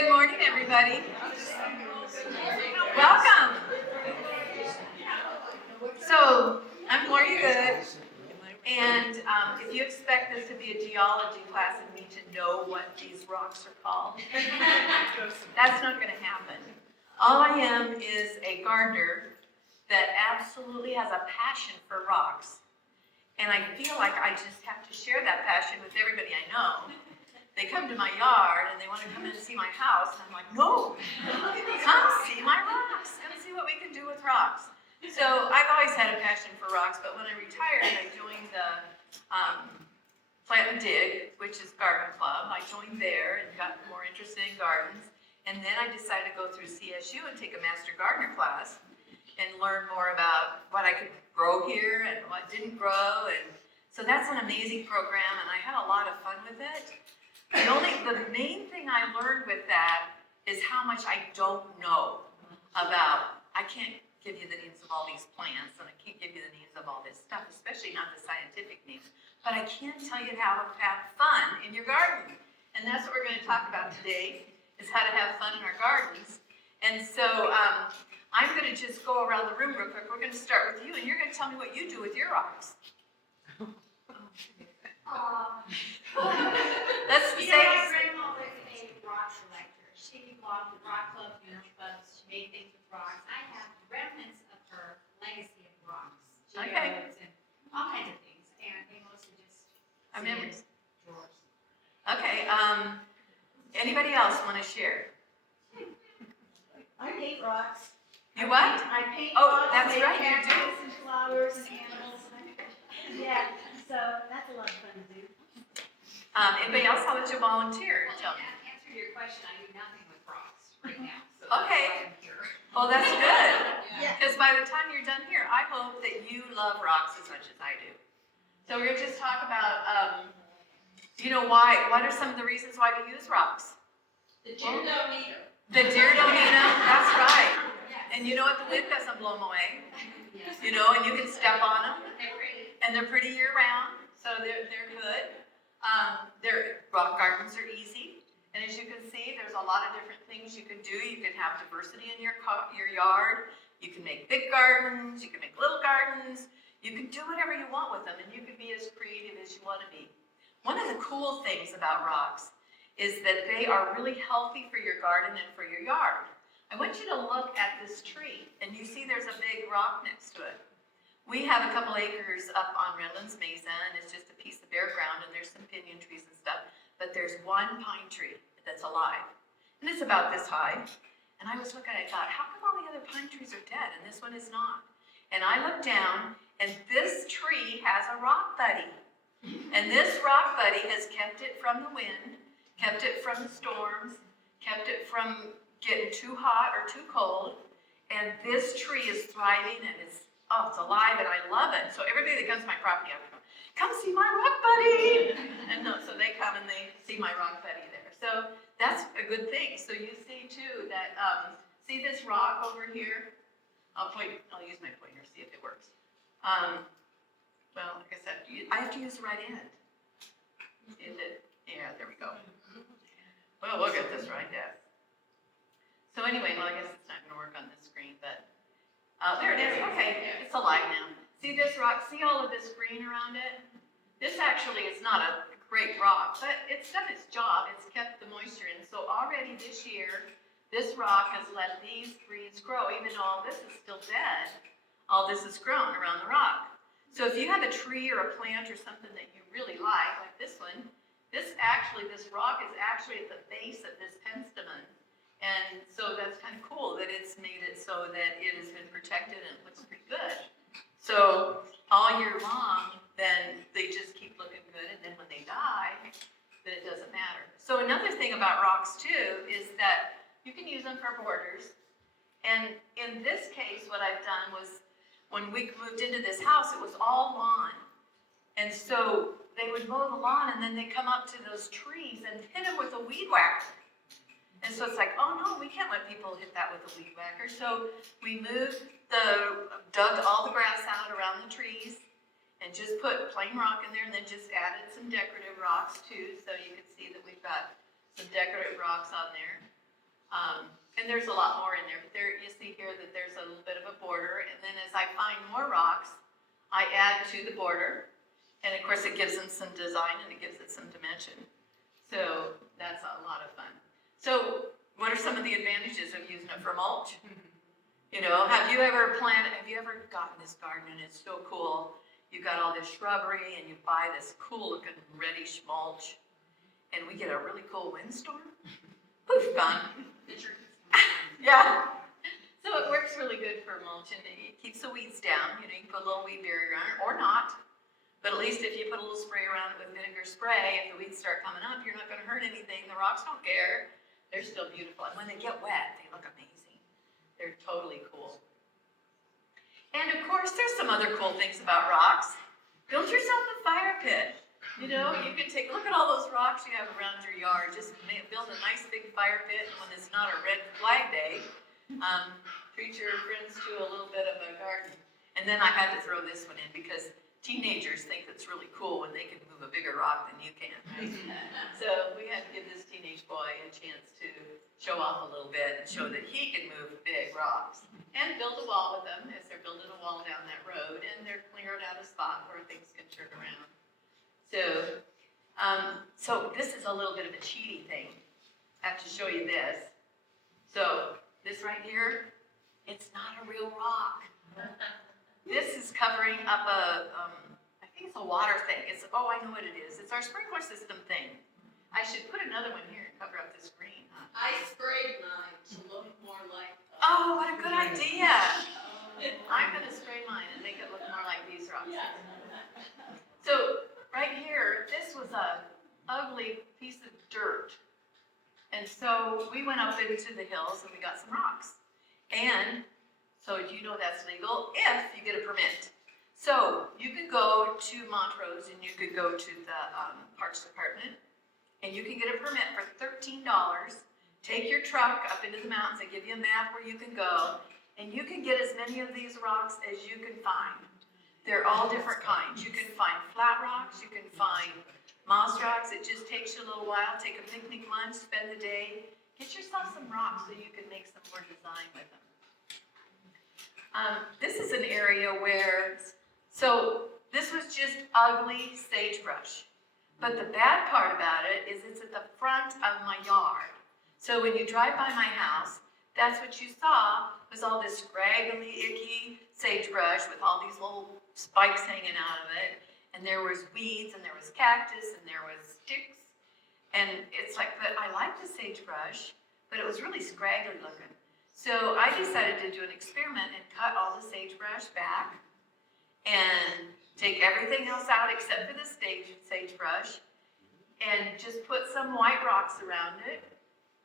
Good morning, everybody. Welcome. So, I'm Gloria Good, and if you expect this to be a geology class and me to know what these rocks are called, that's not going to happen. All I am is a gardener that absolutely has a passion for rocks, and I feel like I just have to share that passion with everybody I know. They come to my yard and they want to come in and see my house, and I'm like, no, come see my rocks. Come see what we can do with rocks. So I've always had a passion for rocks, but when I retired, I joined the Plant and Dig, which is garden club. I joined there and got more interested in gardens, and then I decided to go through CSU and take a master gardener class and learn more about what I could grow here and what didn't grow, and so that's an amazing program, and I had a lot of fun with it. The main thing I learned with that is how much I don't know about. I can't give you the names of all these plants, and I can't give you the names of all this stuff, especially not the scientific names. But I can tell you how to have fun in your garden. And that's what we're going to talk about today, is how to have fun in our gardens. And so I'm going to just go around the room real quick. We're going to start with you, and you're going to tell me what you do with your rocks. Let's say. My grandma was a rock collector. She belonged to rock clubs, clubs. She made things with rocks. I have remnants of her legacy of rocks, geodes, and all kinds of things, and they mostly just memories. Drawers. Okay. Anybody else want to share? I paint rocks. You what? I paint Oh, rocks. that's I right, you cactus do. and flowers and animals. Yeah, so that's a lot of fun to do. Anybody else? How about you volunteer? Well, to answer your question, I do nothing with rocks right now. So Okay. That's why I'm here. Well, that's good. Yeah. Because by the time you're done here, I hope that you love rocks as much as I do. So we're going to just talk about, why. What are some of the reasons why we use rocks? The deer don't need them. The deer don't eat them. That's right. Yes. And you know what? The wind doesn't blow them away. Yes. And you can step on them. They're pretty. And they're pretty year round, so they're good. Their rock gardens are easy, and as you can see, there's a lot of different things you can do. You can have diversity in your yard. You can make big gardens. You can make little gardens. You can do whatever you want with them, and you can be as creative as you want to be. One of the cool things about rocks is that they are really healthy for your garden and for your yard. I want you to look at this tree, and you see there's a big rock next to it. We have a couple acres up on Redlands Mesa, and it's just a piece of bare ground, and there's some pinyon trees and stuff, but there's one pine tree that's alive, and it's about this high. And I was looking, I thought, how come all the other pine trees are dead, and this one is not? And I looked down, and this tree has a rock buddy, and this rock buddy has kept it from the wind, kept it from the storms, kept it from getting too hot or too cold, and this tree is thriving, and it's alive, and I love it. So everybody that comes to my property, I go, come see my rock buddy. And so they come and they see my rock buddy there. So that's a good thing. So you see too that, see this rock over here? I'll use my pointer, see if it works. Well, like I said, I have to use the right end. Yeah, there we go. Well, we'll get this right, yeah. So anyway, I guess it's not going to work on this screen, but there it is. Okay, it's alive now. See this rock? See all of this green around it? This actually is not a great rock, but it's done its job. It's kept the moisture in. So already this year, this rock has let these greens grow, even though all this is still dead. All this is grown around the rock. So if you have a tree or a plant or something that you really like this one, this rock is actually at the base of this penstemon. And so that's kind of cool that it's made it so that it has been protected and it looks pretty good. So all year long, then they just keep looking good, and then when they die, then it doesn't matter. So another thing about rocks too is that you can use them for borders. And in this case, what I've done was when we moved into this house, it was all lawn. And so they would mow the lawn, and then they come up to those trees and hit them with a weed whacker. And so it's like, oh no, we can't let people hit that with a weed whacker. So we dug all the grass out around the trees and just put plain rock in there, and then just added some decorative rocks too. So you can see that we've got some decorative rocks on there. And there's a lot more in there, but there, you see here that there's a little bit of a border, and then as I find more rocks, I add to the border, and of course it gives them some design and it gives it some dimension. So that's a lot of fun. So what are some of the advantages of using it for mulch? You know, have you ever gotten this garden and it's so cool? You got all this shrubbery and you buy this cool looking reddish mulch, and we get a really cool windstorm? Poof, gone. Yeah. So it works really good for mulch, and it keeps the weeds down. You know, you can put a little weed barrier on it, or not. But at least if you put a little spray around it with vinegar spray, if the weeds start coming up, you're not going to hurt anything. The rocks don't care. They're still beautiful. And when they get wet, they look amazing. They're totally cool. And of course, there's some other cool things about rocks. Build yourself a fire pit. You know, you can look at all those rocks you have around your yard. Just build a nice big fire pit. And when it's not a red flag day, treat your friends to a little bit of a garden. And then I had to throw this one in because teenagers think it's really cool when they can move a bigger rock than you can, right? So we had to give this teenage boy a chance to show off a little bit and show that he can move big rocks. And build a wall with them as they're building a wall down that road, and they're clearing out a spot where things can turn around. So this is a little bit of a cheaty thing. I have to show you this. So this right here, it's not a real rock. This is covering up I think it's a water thing. I know what it is. It's our sprinkler system thing. I should put another one here and cover up this green, huh? I sprayed mine to look more like. Oh, what a good idea. I'm gonna spray mine and make it look more like these rocks. Yeah. So right here, this was a ugly piece of dirt. And so we went up into the hills and we got some rocks. And so you know that's legal if you get a permit. So you could go to Montrose and you could go to the Parks Department and you can get a permit for $13. Take your truck up into the mountains. They give you a map where you can go, and you can get as many of these rocks as you can find. They're all different kinds. You can find flat rocks, you can find moss rocks. It just takes you a little while. Take a picnic lunch, spend the day. Get yourself some rocks so you can make some more design with them. This is an area where, so this was just ugly sagebrush. But the bad part about it is it's at the front of my yard. So when you drive by my house, that's what you saw was all this scraggly, icky sagebrush with all these little spikes hanging out of it. And there was weeds, and there was cactus, and there was sticks. And it's like, but I like the sagebrush, but it was really scraggly looking. So I decided to do an experiment and cut all the sagebrush back and take everything else out except for the sagebrush and just put some white rocks around it.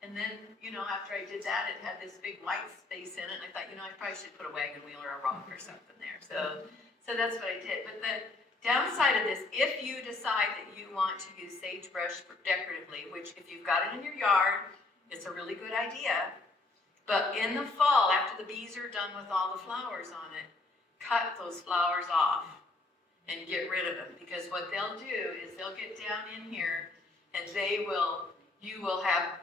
And then, you know, after I did that, it had this big white space in it. And I thought, you know, I probably should put a wagon wheel or a rock or something there. So that's what I did. But the downside of this, if you decide that you want to use sagebrush decoratively, which if you've got it in your yard, it's a really good idea. But in the fall, after the bees are done with all the flowers on it, cut those flowers off and get rid of them. Because what they'll do is they'll get down in here and you will have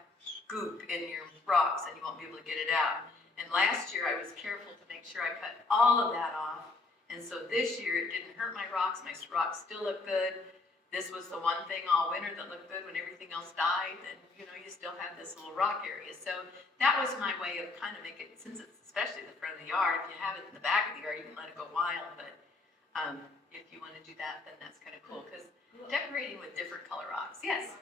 goop in your rocks and you won't be able to get it out. And last year I was careful to make sure I cut all of that off. And so this year it didn't hurt my rocks. My rocks still look good. This was the one thing all winter that looked good when everything else died. And you know, you still have this little rock area. So that was my way of kind of making it, since it's especially the front of the yard, if you have it in the back of the yard, you can let it go wild. But if you want to do that, then that's kind of cool. Because decorating with different color rocks. Yes?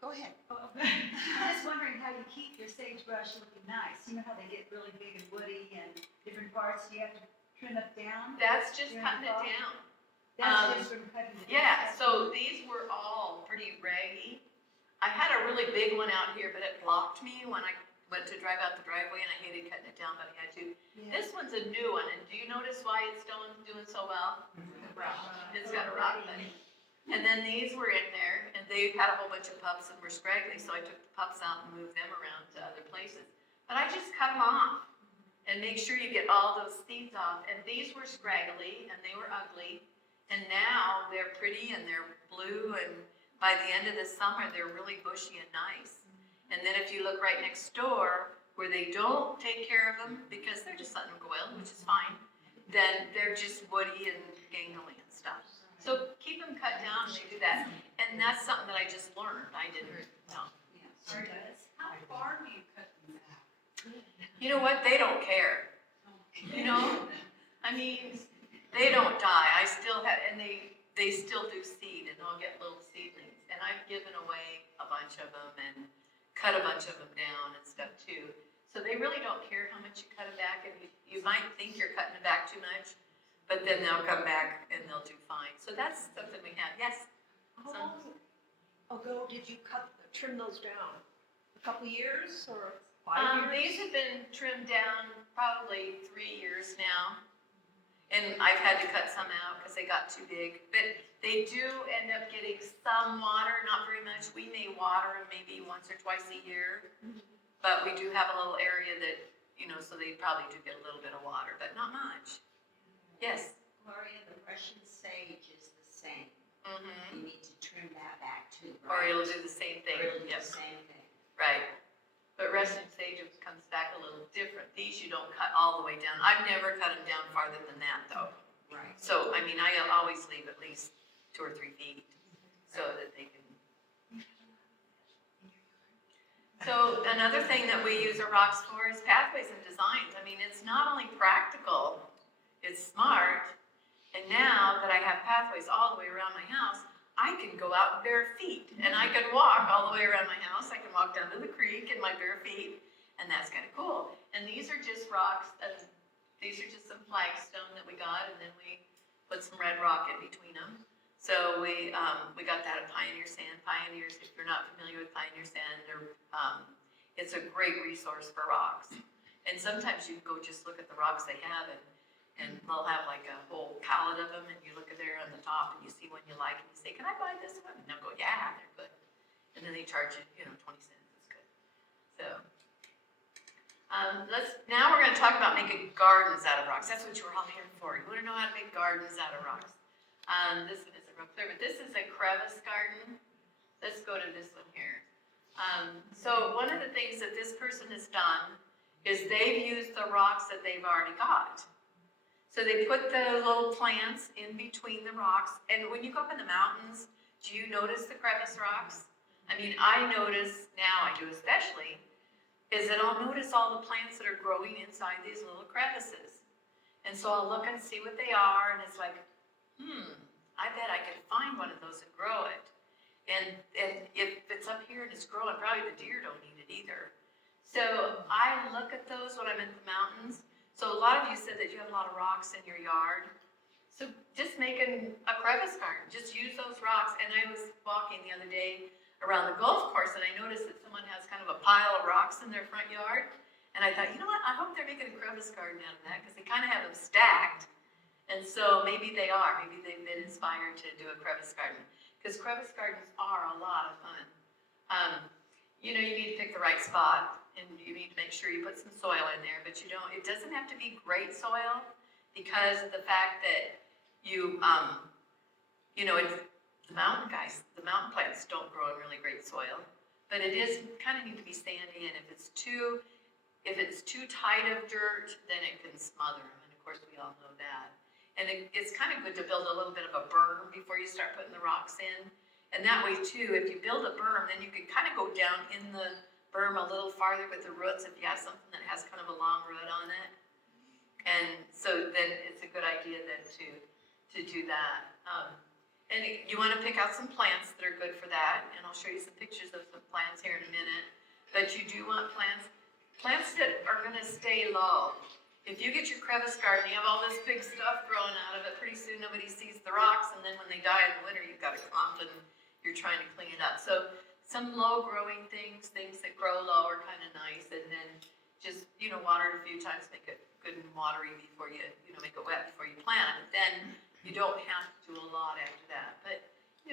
Go ahead. I'm just wondering how you keep your sagebrush looking nice. You know how they get really big and woody and different parts. Do you have to trim it down? That's just cutting it down. That's just from cutting it down. Yeah, so these were all pretty raggy. I had a really big one out here, but it blocked me when I went to drive out the driveway, and I hated cutting it down, but I had to. Yeah. This one's a new one, and do you notice why it's still doing so well? It's got a rock buddy. And then these were in there, and they had a whole bunch of pups and were scraggly, so I took the pups out and moved them around to other places. But I just cut them off and make sure you get all those seeds off. And these were scraggly, and they were ugly, and now they're pretty and they're blue, and by the end of the summer, they're really bushy and nice. And then if you look right next door, where they don't take care of them, because they're just letting them go wild, which is fine, then they're just woody and gangly and stuff. So keep them cut down, and they do that. And that's something that I just learned, I didn't know. How far do you cut them back? You know what, they don't care. You know, I mean, they don't die. I still have, and they still do seed, and I'll get little seedlings. And I've given away a bunch of them and cut a bunch of them down and stuff too. So they really don't care how much you cut them back. And you might think you're cutting them back too much, but then they'll come back and they'll do fine. So that's something we have. Yes? How long ago did you trim those down? A couple years or 5 years? These have been trimmed down probably 3 years now. And I've had to cut some out because they got too big. But they do end up getting some water, not very much. We may water them maybe once or twice a year. But we do have a little area that, you know, so they probably do get a little bit of water, but not much. Yes? Gloria, the Russian sage is the same. Mm-hmm. You need to trim that back too, Or right? it'll do the same thing. Or it'll do Yep. the same thing. Right. But Russian sage comes back a little different. These you don't cut all the way down. I've never cut them down farther than that though. Right. So, I mean, I always leave at least 2 or 3 feet so that they can. So another thing that we use our rocks for is pathways and designs. I mean, it's not only practical, it's smart. And now that I have pathways all the way around my house, I can go out in bare feet and I can walk all the way around my house. I can walk down to the creek in my bare feet, and that's kind of cool. And these are just rocks, these are just some flagstone that we got, and then we put some red rock in between them. So we got that at Pioneer Sand. Pioneers, if you're not familiar with Pioneer Sand, it's a great resource for rocks. And sometimes you go just look at the rocks they have, and they'll have like a whole pallet of them, and you look at there on the top, and you see one you like, and you say, "Can I buy this one?" And they'll go, "Yeah, they're good." And then they charge you, 20 cents. It's good. So now we're going to talk about making gardens out of rocks. That's what you were all here for. You want to know how to make gardens out of rocks. This one isn't real clear, but this is a crevice garden. Let's go to this one here. So one of the things that this person has done is they've used the rocks that they've already got. So they put the little plants in between the rocks. And when you go up in the mountains, do you notice the crevice rocks? I mean, I notice now, I do especially, is that I'll notice all the plants that are growing inside these little crevices. And so I'll look and see what they are, and it's like, I bet I could find one of those and grow it. And if it's up here and it's growing, probably the deer don't eat it either. So I look at those when I'm in the mountains. So a lot of you said that you have a lot of rocks in your yard. So just making a crevice garden, just use those rocks. And I was walking the other day around the golf course, and I noticed that someone has kind of a pile of rocks in their front yard. And I thought, you know what, I hope they're making a crevice garden out of that, because they kind of have them stacked. And so maybe they are. Maybe they've been inspired to do a crevice garden, because crevice gardens are a lot of fun. You need to pick the right spot, and you need to make sure you put some soil in there, but it doesn't have to be great soil, because of the fact that the mountain plants don't grow in really great soil, but it is kind of need to be sandy, and if it's too tight of dirt, then it can smother them, and of course we all know that. And it's kind of good to build a little bit of a berm before you start putting the rocks in. And that way too, if you build a berm, then you can kind of go down in the berm a little farther with the roots if you have something that has kind of a long root on it. And so then it's a good idea then to do that. And you want to pick out some plants that are good for that. And I'll show you some pictures of some plants here in a minute. But you do want plants that are going to stay low. If you get your crevice garden, you have all this big stuff growing out of it, pretty soon nobody sees the rocks, and then when they die in the winter, you've got a clump and you're trying to clean it up. So some low growing things that grow low are kind of nice, and then just, water it a few times, make it good and watery before you make it wet before you plant it. But then you don't have to do a lot after that. But,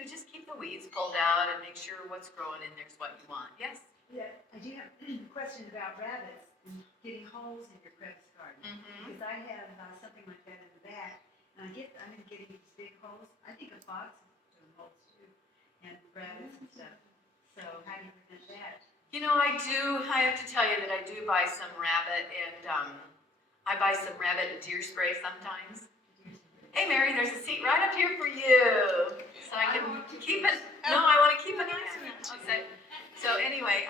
just keep the weeds pulled out and make sure what's growing in there is what you want. Yes? Yeah, I do have a question about rabbits and getting holes in your crevice garden. Because I have something like that in the back, and I'm getting these big holes. I think of foxes doing holes too, and rabbits and stuff. So how do you prevent that? I have to tell you that I do buy some rabbit and, I buy some rabbit and deer spray sometimes. Hey, Mary, there's a seat right up here for you, so I can keep it, no, I wanna keep an eye on it, okay. So anyway,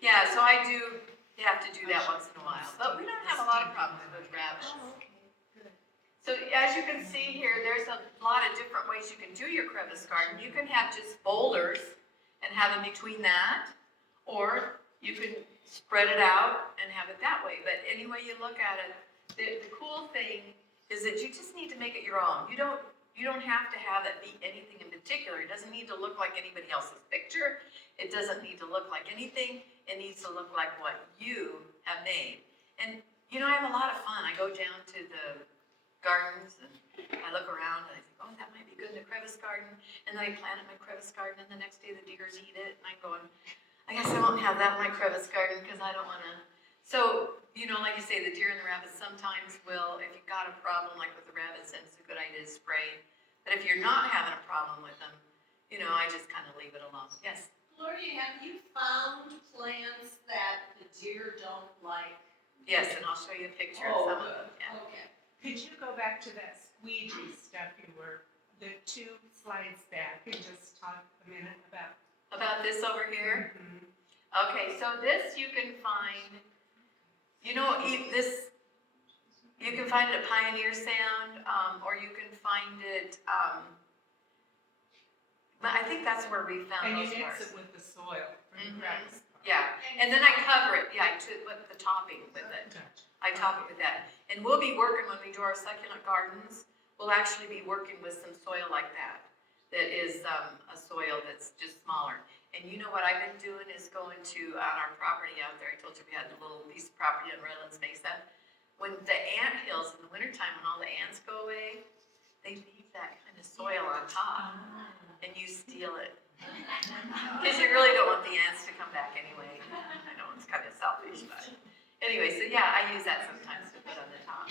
yeah, so I do have to do that once in a while, but we don't have a lot of problems with rabbits. So as you can see here, there's a lot of different ways you can do your crevice garden. You can have just boulders and have them between that, or you can spread it out and have it that way. But any way you look at it, the cool thing is that you just need to make it your own. You don't have to have it be anything in particular. It doesn't need to look like anybody else's picture. It doesn't need to look like anything. It needs to look like what you have made. And I have a lot of fun. I go down to the gardens and I look around and I think, oh, that might be good in the crevice garden. And then I plant it in my crevice garden and the next day the deers eat it. And I'm going, I guess I won't have that in my crevice garden because I don't want to. So, like you say, the deer and the rabbits sometimes will, if you've got a problem like with the rabbits, then it's a good idea to spray. But if you're not having a problem with them, I just kind of leave it alone. Yes? Gloria, have you found plants that the deer don't like? Yes, and I'll show you a picture of some of them. Yeah. Okay. Could you go back to that squeegee stuff the 2 slides back and just talk a minute about? About this over here? Mhm. Okay, so this you can find, this, you can find it at Pioneer Sound, or you can find it, but I think that's where we found And you those mix parts. it with the soil for the Mhm. crevice. Yeah, and then I cover it, with the topping with it. Gotcha. I top it with that. And we'll be working, when we do our succulent gardens, we'll actually be working with some soil like that. That is a soil that's just smaller. And what I've been doing is going on our property out there, I told you we had a little piece of property on Redlands Mesa. When the ant hills in the wintertime, when all the ants go away, they leave that kind of soil on top. And you steal it. Because you really don't want the ants to come back anyway. I know it's kind of selfish, but anyway, so yeah, I use that sometimes to put on the top.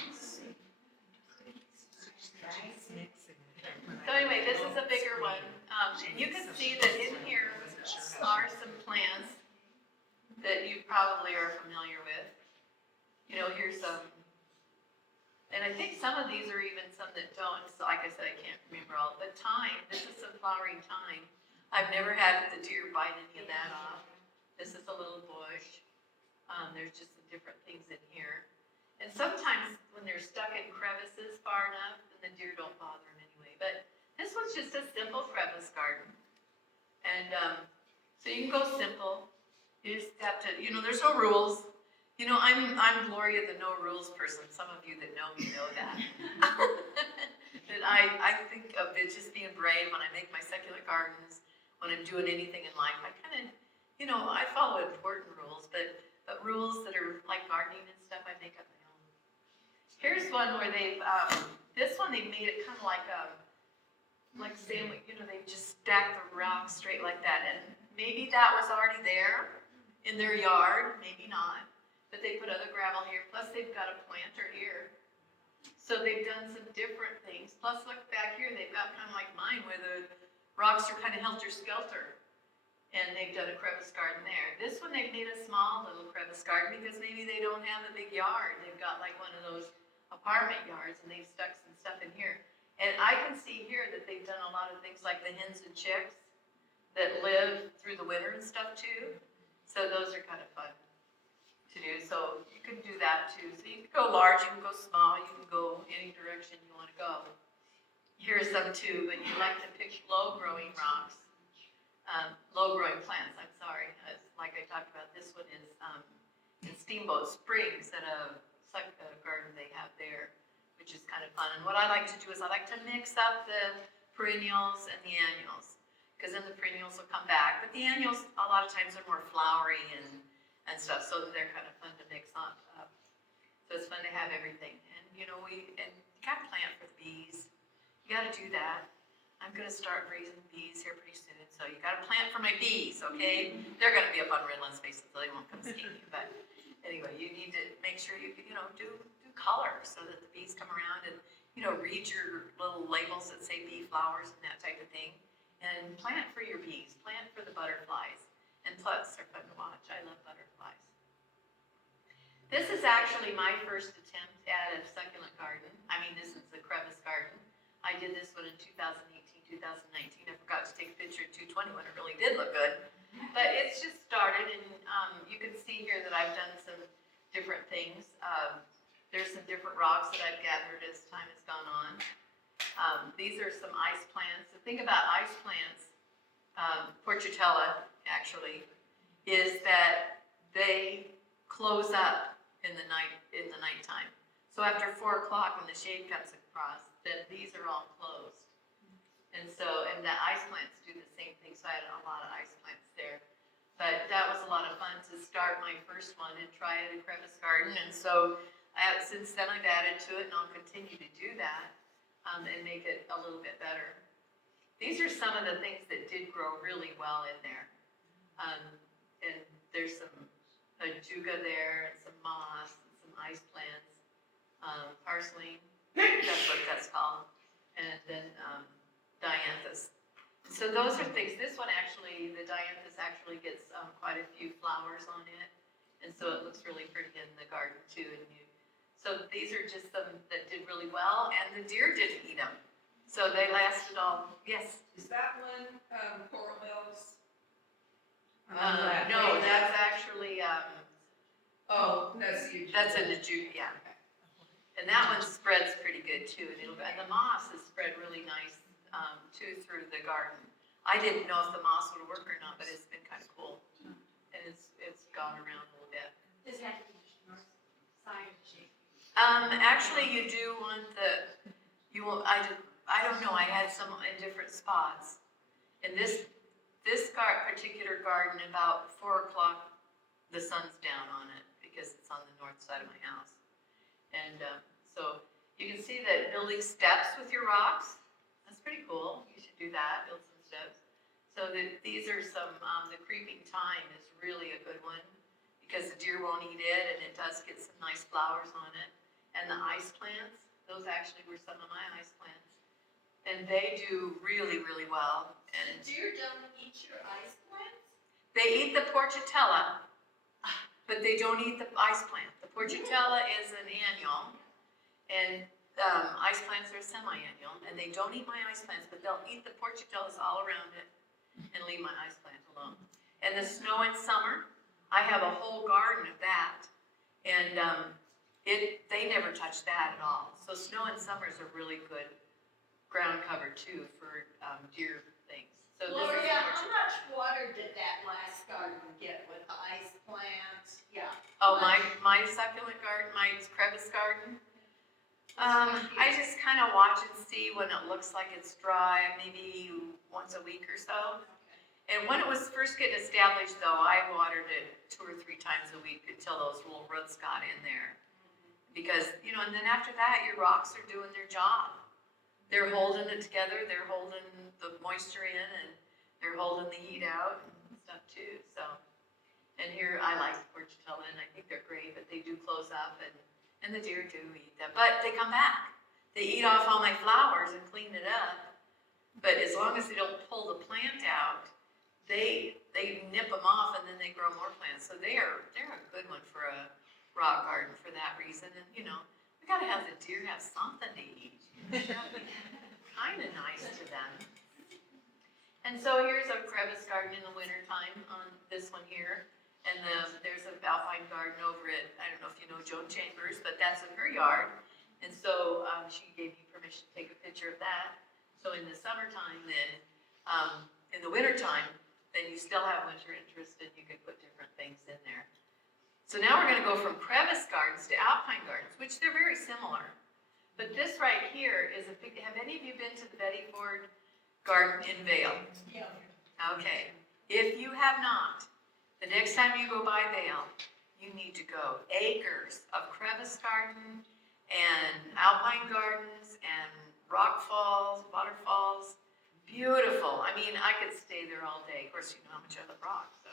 So anyway, this is a bigger one, and you can see that in here are some plants that you probably are familiar with. Here's some, and I think some of these are even some that don't, so like I said, I can't remember all, but thyme, this is some flowering thyme. I've never had the deer bite any of that off. This is a little bush. There's just some different things in here. And sometimes when they're stuck in crevices far enough, then the deer don't bother them anyway. But this one's just a simple crevice garden. And so you can go simple. You just have to, there's no rules. I'm Gloria, the no rules person. Some of you that know me know that. That I think of it just being brave when I make my succulent gardens, when I'm doing anything in life. I kind of, I follow important rules, but rules that are like gardening and stuff, I make up my own. Here's one where they've, this one they made it kind of like sandwich, they just stacked the rocks straight like that. And maybe that was already there in their yard, maybe not. But they put other gravel here, plus they've got a planter here. So they've done some different things. Plus look back here, they've got kind of like mine where the rocks are kind of helter-skelter. And they've done a crevice garden there. This one they've made a small little crevice garden because maybe they don't have a big yard. They've got like one of those apartment yards and they've stuck some stuff in here. And I can see here that they've done a lot of things like the hens and chicks that live through the winter and stuff too. So those are kind of fun to do. So you can do that too. So you can go large, you can go small, you can go any direction you want to go. Here's some too, but you like to pick low-growing rocks. Low-growing plants, I'm sorry. Like I talked about, this one is in Steamboat Springs at a garden they have there, which is kind of fun. And what I like to do is I like to mix up the perennials and the annuals, because then the perennials will come back. But the annuals, a lot of times, are more flowery and stuff, so they're kind of fun to mix up. So it's fun to have everything. And you got to plant for the bees. You got to do that. I'm going to start raising bees here pretty soon, so you got to plant for my bees, okay? They're going to be up on Redlands Mesa, so they won't come sting you. But anyway, you need to make sure you do color so that the bees come around and read your little labels that say bee flowers and that type of thing, and plant for your bees, plant for the butterflies, And plus, they're fun to watch. I love butterflies. This is actually my first attempt at a succulent garden. I mean, this is a crevice garden. I did this one in 2018, 2019. I forgot to take a picture in 220 when it really did look good. But it's just started, and you can see here that I've done some different things. There's some different rocks that I've gathered as time has gone on. These are some ice plants. The thing about ice plants, porchitella actually, is that they close up in the nighttime. So after 4 o'clock, when the shade comes across, then these are all closed. And the ice plants do the same thing. So I had a lot of ice plants there. But that was a lot of fun to start my first one and try it in a crevice garden. And so since then I've added to it, and I'll continue to do that and make it a little bit better. These are some of the things that did grow really well in there. And there's some ajuga there, and some moss, and some ice plants, parsley, that's what that's called, and then dianthus. So those are things. This one actually, the dianthus actually gets quite a few flowers on it, and so it looks really pretty in the garden too. So these are just some that did really well, and the deer didn't eat them. So they lasted all, yes? Is that one, Coral Bells? No, that's actually, Oh, that's you. that's in the June, yeah. And that one spreads pretty good too, and the moss has spread really nice, too, through the garden. I didn't know if the moss would work or not, but it's been kind of cool. And it's gone around a little bit. Does that have to be north side of shape? Actually, you do want I don't know, I had some in different spots. In this particular garden, about 4 o'clock, the sun's down on it because it's on the north side of my house. And so you can see that building steps with your rocks, that's pretty cool. You should do that, build some steps. So these are some, the creeping thyme is really a good one because the deer won't eat it, and it does get some nice flowers on it. And the ice plants, those actually were some of my ice plants. And they do really, really well. And Deer don't eat your ice plants? they eat the porchitella, but they don't eat the ice plant. The porchitella is an annual, and ice plants are semi-annual, and they don't eat my ice plants, but they'll eat the porchitellas all around it and leave my ice plant alone. And the snow in summer, I have a whole garden of that, and they never touch that at all. So snow in summer is a really good ground cover too for deer things. So this is Gloria, how porchitella. much water did that last garden get with the ice plants? Yeah. Oh, my succulent garden, my crevice garden. I just kind of watch and see when it looks like it's dry, maybe once a week or so. And when it was first getting established, though, I watered it 2 or 3 times a week until those little roots got in there. Because, and then after that, your rocks are doing their job. They're holding it together, they're holding the moisture in, and they're holding the heat out and stuff too. So, and here I like the porchitella, and I think they're great, but they do close up, and the deer do eat them. But they come back. They eat off all my flowers and clean it up. But as long as they don't pull the plant out, they nip them off, and then they grow more plants. So they're a good one for a rock garden for that reason. And we gotta have the deer have something to eat. Kind of nice to them. And so here's a crevice garden in the wintertime on this one here. And there's an alpine garden over it. I don't know if you know Joan Chambers, but that's in her yard. And so she gave me permission to take a picture of that. So in the summertime then, in the wintertime, then you still have winter interest and you can put different things in there. So now we're going to go from crevice gardens to alpine gardens, which they're very similar. But this right here is have any of you been to the Betty Ford Garden in Vail? Yeah. Okay. If you have not, the next time you go by Vail, you need to go. Acres of crevice garden and alpine gardens and rock falls, waterfalls. Beautiful. I mean, I could stay there all day. Of course, you know how much I love rock, so.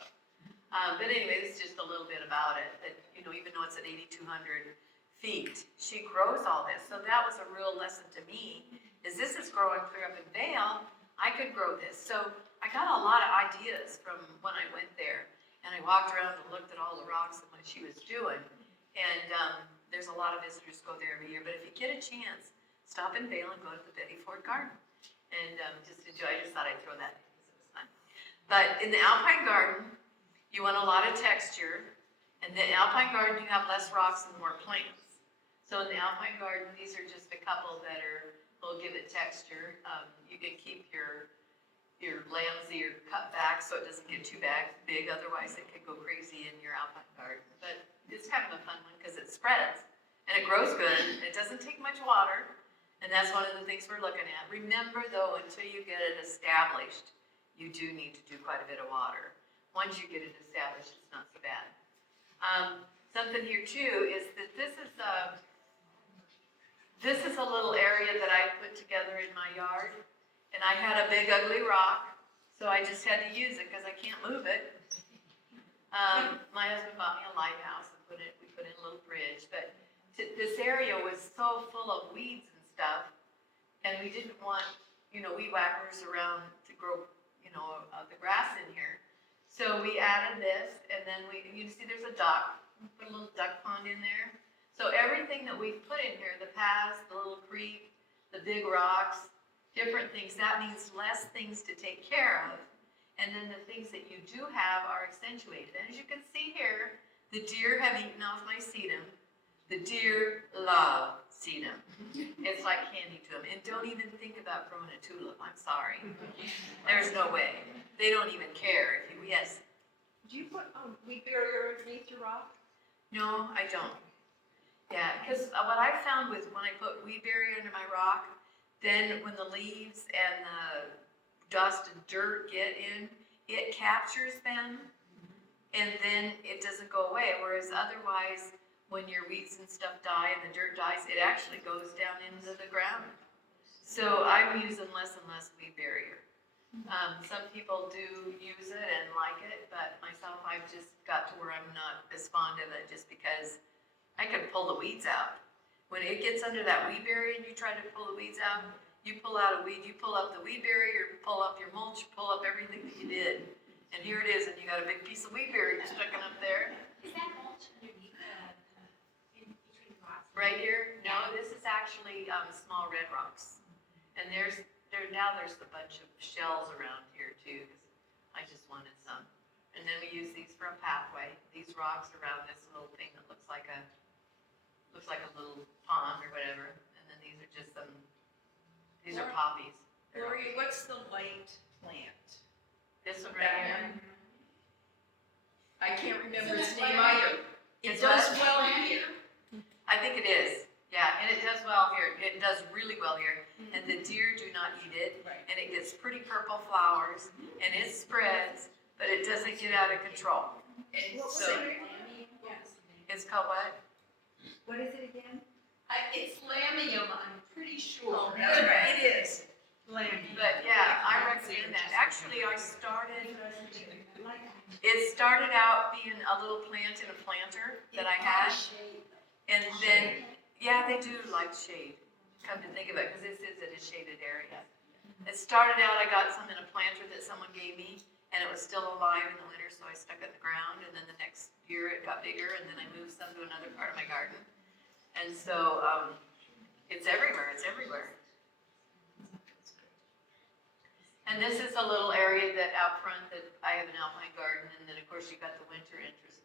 But anyway, this is just a little bit about it. That, even though it's at 8,200 feet, she grows all this. So that was a real lesson to me, is this is growing clear up in Vail. I could grow this. So I got a lot of ideas from when I went there. And I walked around and looked at all the rocks and what she was doing. And there's a lot of visitors go there every year. But if you get a chance, stop in Vail and go to the Betty Ford Garden. And just enjoy. I just thought I'd throw that in because it was fun. But in the Alpine Garden, you want a lot of texture. In the Alpine Garden, you have less rocks and more plants. So in the Alpine Garden, these are just a couple that will give it texture. You can keep your lambsy or cut back so it doesn't get too big, otherwise it could go crazy in your Alpine Garden. But it's kind of a fun one because it spreads and it grows good. It doesn't take much water, and that's one of the things we're looking at. Remember though, until you get it established, you do need to do quite a bit of water. Once you get it established, it's not so bad. Something here too is that this is a little area that I put together in my yard. And I had a big ugly rock, so I just had to use it because I can't move it. My husband bought me a lighthouse and we put in a little bridge, but this area was so full of weeds and stuff, and we didn't want, weed whackers around to grow, the grass in here. So we added this, and then you see there's a duck, we put a little duck pond in there. So everything that we've put in here, the paths, the little creek, the big rocks, different things, that means less things to take care of. And then the things that you do have are accentuated. And as you can see here, the deer have eaten off my sedum. The deer love sedum. It's like candy to them. And don't even think about growing a tulip, I'm sorry. There's no way. They don't even care. Yes? Do you put weed barrier underneath your rock? No, I don't. Yeah, because what I found with when I put weed barrier under my rock, then when the leaves and the dust and dirt get in, it captures them, and then it doesn't go away. Whereas otherwise, when your weeds and stuff die and the dirt dies, it actually goes down into the ground. So I'm using less and less weed barrier. Some people do use it and like it, but myself, I've just got to where I'm not as fond of it just because I can pull the weeds out. When it gets under that weed barrier and you try to pull the weeds out, you pull out a weed, you pull up the weed barrier, pull up your mulch, pull up everything that you did. And here it is, and you got a big piece of weed barrier sticking up there. Is that mulch underneath in between the rocks? Right here? No, this is actually small red rocks. And there's the bunch of shells around here too, because I just wanted some. And then we use these for a pathway. These rocks around this little thing that looks like a little pond or whatever. And then these are just these are poppies. Gloria, what's the light plant? This one right here. I can't remember Isn't its it name like- either. It It's does what? well here. I think it is. Yeah, and it does well here. It does really well here. And the deer do not eat it. Right. And it gets pretty purple flowers. And it spreads, but it doesn't get out of control. And What was So- it? It's called what? What is it again? It's lamium, I'm pretty sure. That's right. It is. Lamb. But yeah, I recommend that. Actually, it started out being a little plant in a planter that I had. And then, yeah, they do like shade, come to think of it, because this is in a shaded area. It started out, I got some in a planter that someone gave me, and it was still alive in the winter, so I stuck it in the ground, and then the next year it got bigger, and then I moved some to another part of my garden. And so, it's everywhere. And this is a little area that out front that I have an alpine garden, and then of course you got the winter interest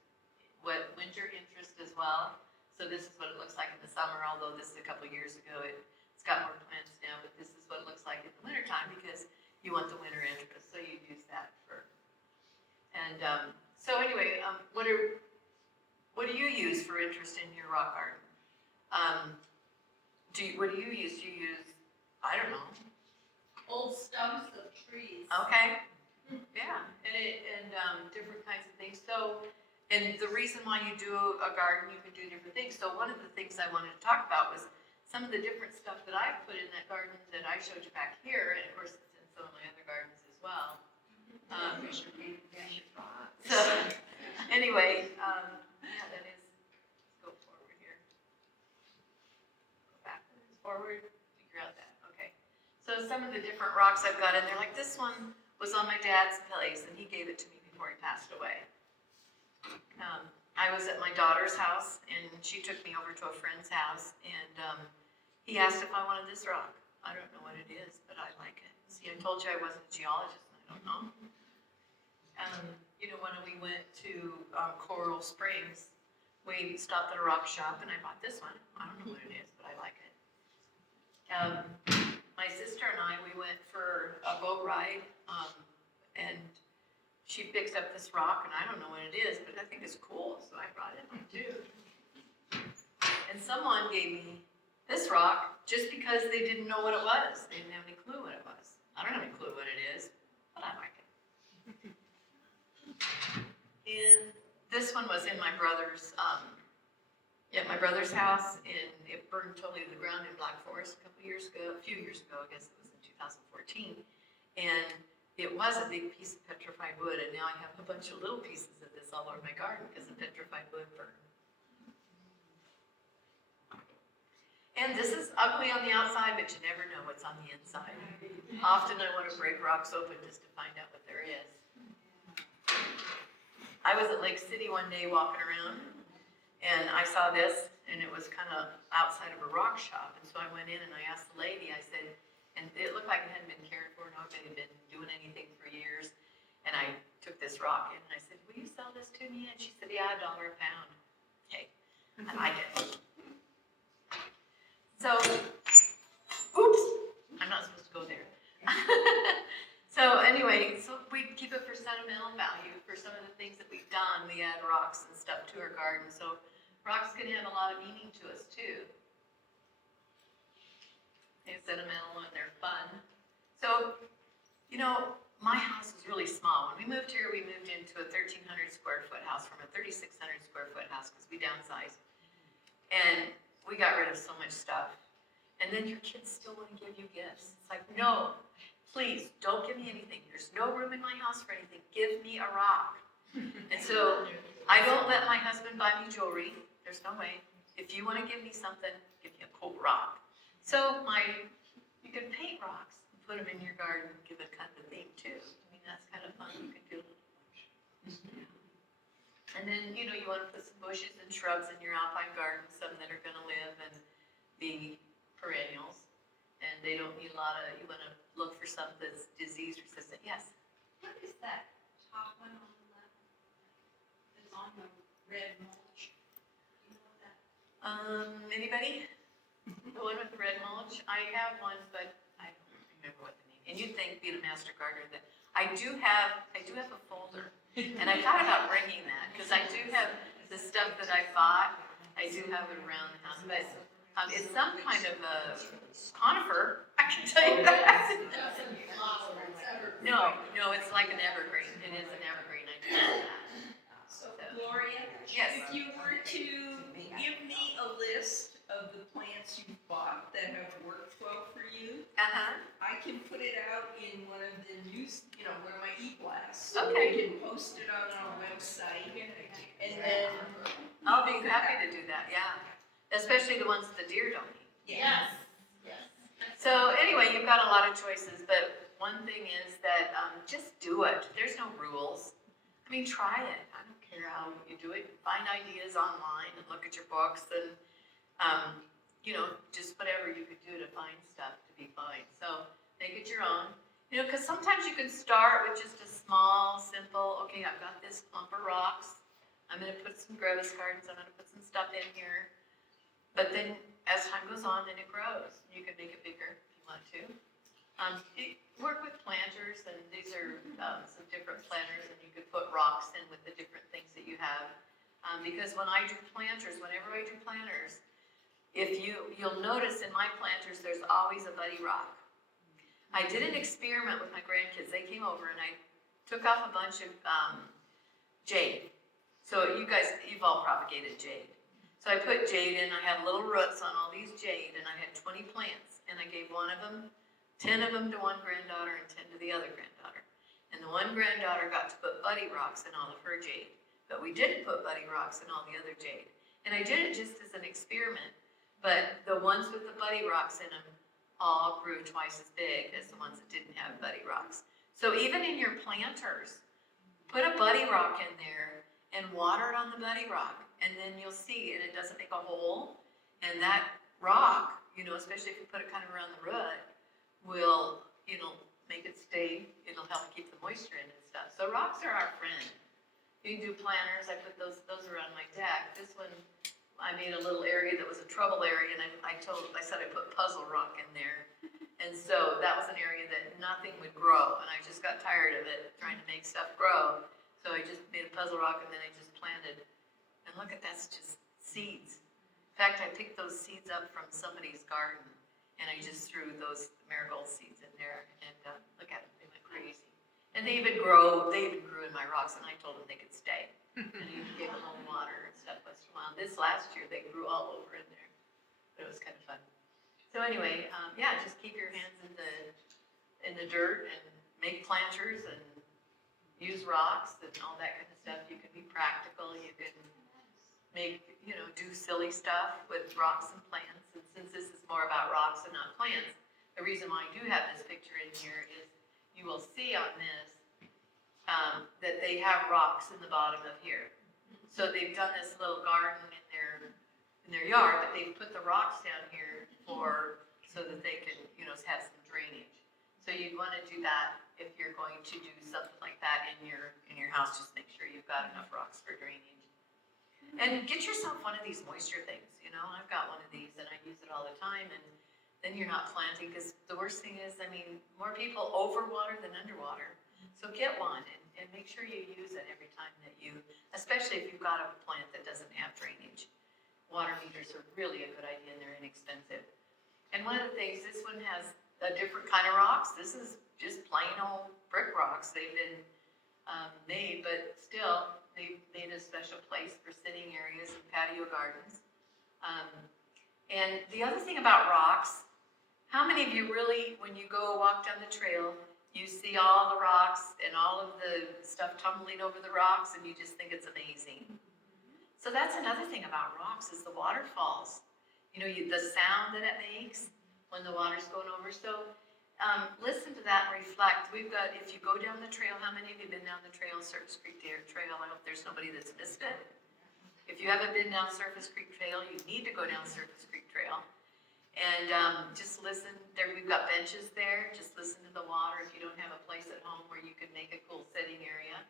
as well. So this is what it looks like in the summer, although this is a couple years ago. It's got more plants now, but this is what it looks like in the wintertime because you want the winter interest, so you use that for. And so anyway, what do you use for interest in your rock garden? What do you use? Do you use, I don't know. Old stumps of trees. Okay. Yeah, and different kinds of things. So, and the reason why you do a garden, you can do different things. So one of the things I wanted to talk about was some of the different stuff that I've put in that garden that I showed you back here, and of course it's in some of my other gardens as well. So, anyway, yeah, that is, let's go forward here. Go backwards, forward, figure out that, okay. So some of the different rocks I've got in there, like this one was on my dad's place, and he gave it to me before he passed away. I was at my daughter's house, and she took me over to a friend's house, and he asked if I wanted this rock. I don't know what it is, but I like it. See, I told you I wasn't a geologist, and I don't know. You know, when we went to Coral Springs, we stopped at a rock shop, and I bought this one. I don't know what it is, but I like it. My sister and I, we went for a boat ride, and she picks up this rock, and I don't know what it is, but I think it's cool, so I brought it home too. And someone gave me this rock just because they didn't know what it was. They didn't have any clue what it was. I don't have any clue what it is, but I like it. And this one was in my brother's, at my brother's house, and it burned totally to the ground in Black Forest a few years ago, I guess it was in 2014. And it was a big piece of petrified wood, and now I have a bunch of little pieces of this all over my garden because the petrified wood burned. And this is ugly on the outside, but you never know what's on the inside. Often I want to break rocks open just to find out what there is. I was at Lake City one day walking around, and I saw this, and it was kind of outside of a rock shop. And so I went in and I asked the lady, I said, and it looked like it hadn't been cared for, nobody had been doing anything for years. And I took this rock in and I said, will you sell this to me? And she said, yeah, $1 a pound. Hey, I like it. So, oops, I'm not supposed to go there. So anyway, so we keep it for sentimental value for some of the things that we've done. We add rocks and stuff to our garden. So rocks can have a lot of meaning to us too. They're sentimental and they're fun. So, you know, my house was really small. When we moved here, we moved into a 1,300 square foot house from a 3,600 square foot house because we downsized. And we got rid of so much stuff. And then your kids still want to give you gifts. It's like, no, please don't give me anything. There's no room in my house for anything. Give me a rock. And so I don't let my husband buy me jewelry. There's no way. If you want to give me something, give me a cool rock. So you can paint rocks and put them in your garden and give it kind of a theme too. I mean, that's kind of fun. You can do it. And then, you know, you want to put some bushes and shrubs in your alpine garden, some that are going to live and be perennials. And they don't need a lot of, you want to look for something that's disease resistant. Yes? What is that top one on the left? It's on the red mulch. Do you know what that? Anybody? The one with the red mulch? I have one, but I don't remember what the name. And you'd think, being a master gardener, that I do have a folder, and I thought about bringing that because I do have the stuff that I bought. I do have it around the house, but it's some kind of a conifer. I can tell you that. No, it's like an evergreen. It is an evergreen. I do know that. So Gloria, Yes. if you were to give me a list of the plants you bought that have worked well for you, I can put it out in one of the one of my e-blasts. So Okay. we can post it on our website, and then I'll be happy to do that. Yeah, especially the ones the deer don't eat. yes. So anyway, you've got a lot of choices, but one thing is that just do it. There's no rules. I mean, try it. I don't care how you do it. Find ideas online and look at your books and, just whatever you could do to find stuff to be fine. So make it your own. Because sometimes you can start with just a small, simple, okay, I've got this clump of rocks. I'm going to put some crevice gardens. I'm going to put some stuff in here. But then as time goes on, then it grows. You can make it bigger if you want to. Work with planters, and these are some different planters, and you could put rocks in with the different things that you have. Because when I do planters, whenever I do planters, you'll notice in my planters, there's always a buddy rock. I did an experiment with my grandkids. They came over and I took off a bunch of jade. So you've all propagated jade. So I put jade in, I had little roots on all these jade, and I had 20 plants, and I gave 10 of them to one granddaughter and 10 to the other granddaughter. And the one granddaughter got to put buddy rocks in all of her jade, but we didn't put buddy rocks in all the other jade. And I did it just as an experiment, but the ones with the buddy rocks in them all grew twice as big as the ones that didn't have buddy rocks. So even in your planters, put a buddy rock in there and water it on the buddy rock, and then you'll see, and it doesn't make a hole, and that rock, especially if you put it kind of around the root, will, make it stay, it'll help keep the moisture in and stuff. So rocks are our friend. You can do planters, I put those around my deck. This one, I made a little area that was a trouble area, and I said I put puzzle rock in there. And so that was an area that nothing would grow, and I just got tired of it, trying to make stuff grow. So I just made a puzzle rock, and then I just planted, and look at that's just seeds. In fact, I picked those seeds up from somebody's garden, and I just threw those marigold seeds in there, and look at them, they went crazy. And they even grew in my rocks, and I told them they could stay. And I even gave them a little water and stuff once in a while. This last year, they grew all over in there, but it was kind of fun. So anyway, just keep your hands in the dirt and make planters and use rocks and all that kind of stuff. You can be practical. You can make, do silly stuff with rocks and plants. And since this is more about rocks and not plants, the reason why I do have this picture in here is you will see on this that they have rocks in the bottom of here. So they've done this little garden in their yard, but they've put the rocks down here so that they can, have some drainage. So you'd want to do that if you're going to do something like that in your house. Just make sure you've got enough rocks for drainage. And get yourself one of these moisture things. I've got one of these and I use it all the time. And then you're not planting, because the worst thing is, more people overwater than underwater. So get one and make sure you use it every time that especially if you've got a plant that doesn't have drainage. Water meters are really a good idea, and they're inexpensive. And one of the things, this one has a different kind of rocks. This is just plain old brick rocks. They've been made, but still, they've made a special place for sitting areas and patio gardens. And the other thing about rocks, how many of you really, when you go walk down the trail, you see all the rocks and all of the stuff tumbling over the rocks, and you just think it's amazing? So that's another thing about rocks, is the waterfalls. The sound that it makes when the water's going over. So listen to that and reflect. We've got, if you go down the trail, how many of you have been down the trail, Surface Creek Trail? I hope there's nobody that's missed it. If you haven't been down Surface Creek Trail, you need to go down Surface Creek Trail. And just listen. There, we've got benches there. Just listen to the water if you don't have a place at home where you could make a cool sitting area.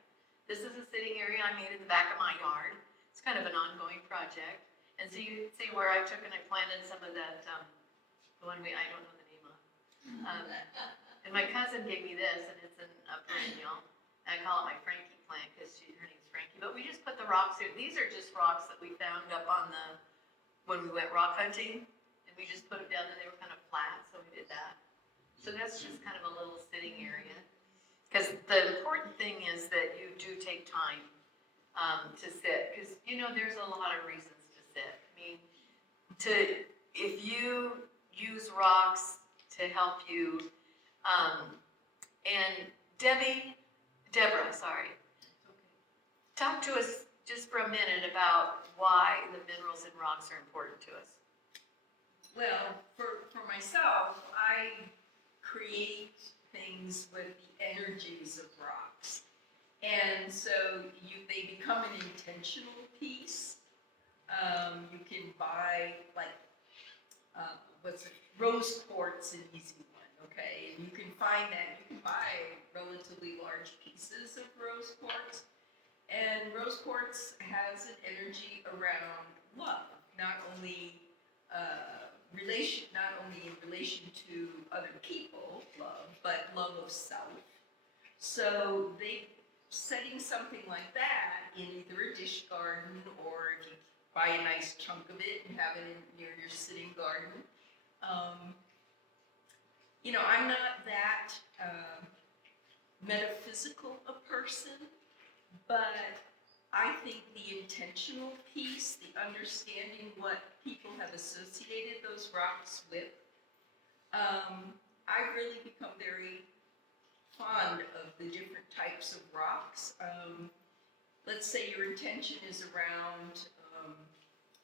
This is a sitting area I made in the back of my yard. It's kind of an ongoing project. And so you can see where I took and I planted some of that, the one I don't know the name of. And my cousin gave me this, and it's a perennial. And I call it my Frankie plant because her name's Frankie. But we just put the rocks here. These are just rocks that we found up on when we went rock hunting. And we just put them down, and they were kind of flat, so we did that. So that's just kind of a little sitting area. Because the important thing is that you do take time to sit. Because, there's a lot of reasons to sit. If you use rocks to help you, and Deborah, talk to us just for a minute about why the minerals in rocks are important to us. Well, for myself, I create things with the energies of rocks. And so they become an intentional piece. You can buy, rose quartz, an easy one, okay? And you can buy relatively large pieces of rose quartz. And rose quartz has an energy around love, not only in relation to other people, love, but love of self. So setting something like that in either a dish garden, or if you buy a nice chunk of it and have it near your sitting garden. I'm not that metaphysical a person, but I think the intentional piece, the understanding what people have associated those rocks with, I've really become very fond of the different types of rocks. Let's say your intention is around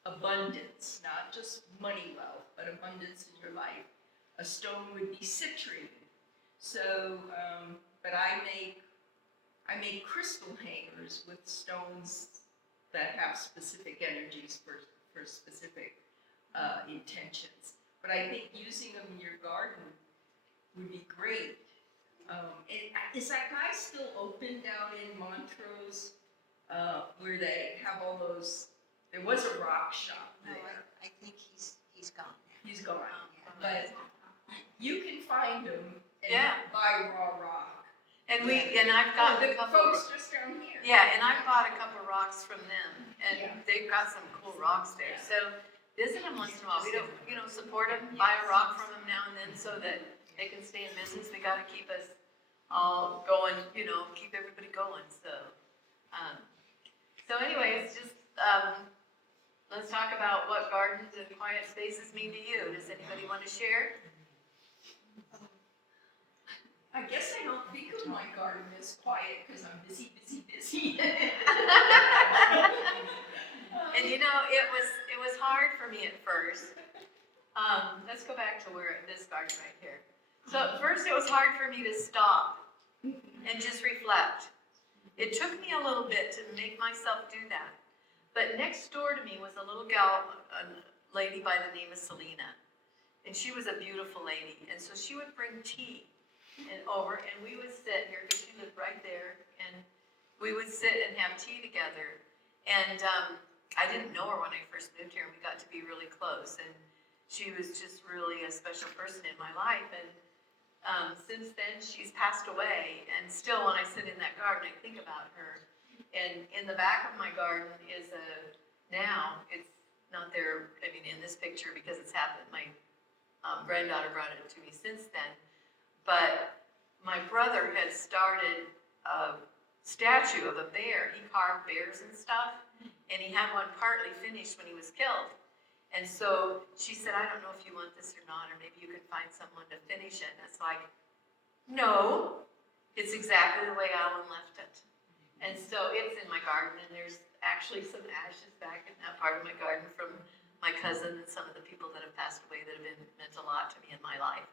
abundance, not just money wealth, but abundance in your life. A stone would be citrine. So but I make crystal hangers with stones that have specific energies for specific intentions. But I think using them in your garden would be great. Is that guy still open down in Montrose, where they have all those? There was a rock shop No, there. I think he's gone now. He's gone, Yeah. but you can find him and Yeah. buy raw rock. And I've gotten a The couple. folks just down here. Yeah, and I've bought a couple rocks from them, and Yeah. they've got some cool rocks there. Yeah. So visit them once in a while. We don't, support them, buy a rock from them now and then so that they can stay in business. They gotta keep us all going, keep everybody going. So anyways, just, let's talk about what gardens and quiet spaces mean to you. Does anybody want to share? I guess I don't think of my garden as quiet because I'm busy, busy, busy. And it was hard for me at first. Let's go back to this garden right here. So at first it was hard for me to stop and just reflect. It took me a little bit to make myself do that. But next door to me was a little gal, a lady by the name of Selena. And she was a beautiful lady. And so she would bring tea over and we would sit here, because she lived right there, and we would sit and have tea together. And I didn't know her when I first moved here, and we got to be really close. And she was just really a special person in my life. And since then, she's passed away. And still, when I sit in that garden, I think about her. And in the back of my garden is now it's not there, in this picture because it's happened. My granddaughter brought it to me since then. But my brother had started a statue of a bear. He carved bears and stuff. And he had one partly finished when he was killed. And so she said, I don't know if you want this or not, or maybe you could find someone to finish it. And it's like, no, it's exactly the way Alan left it. And so it's in my garden, and there's actually some ashes back in that part of my garden from my cousin and some of the people that have passed away that have meant a lot to me in my life.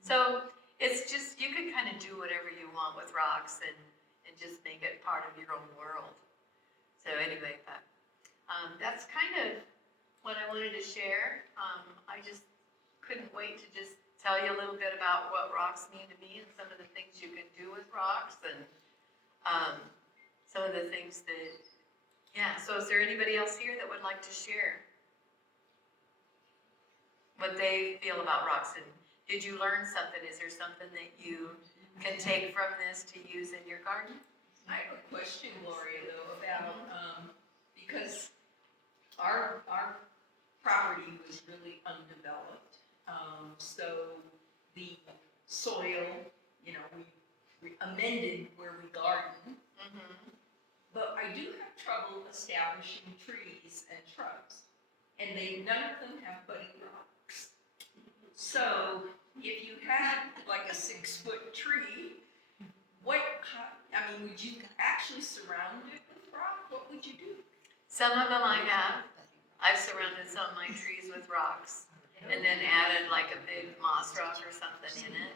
So it's just, you can kind of do whatever you want with rocks and just make it part of your own world. So anyway, that's kind of what I wanted to share. I just couldn't wait to just tell you a little bit about what rocks mean to me and some of the things you can do with rocks and some of the things that, so is there anybody else here that would like to share what they feel about rocks? And did you learn something? Is there something that you can take from this to use in your garden? I have a question, Gloria, though, about, because our property was really undeveloped. So the soil, we amended where we garden. Mm-hmm. But I do have trouble establishing trees and shrubs. And none of them have budding rocks. So if you had like a 6-foot tree, would you actually surround it with rock? What would you do? Some of them I have. I've surrounded some of my trees with rocks and then added like a big moss rock or something in it.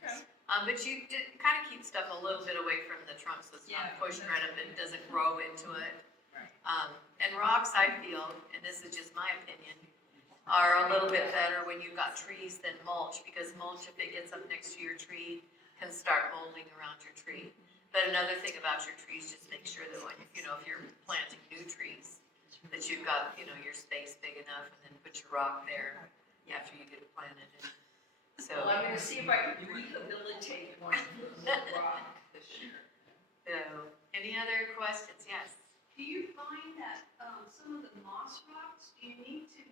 Okay. But you kind of keep stuff a little bit away from the trunk so it's not pushed right up and doesn't grow into it. Right. And rocks, I feel, and this is just my opinion, are a little bit better when you've got trees than mulch, because mulch, if it gets up next to your tree, can start molding around your tree. But another thing about your trees, just make sure that when, if you're planting new trees, that you've got, your space big enough, and then put your rock there after you get it planted. So, Well, I'm going to see if I can rehabilitate one with rock this year. so, any other questions? Yes. Do you find that some of the moss rocks, do you need to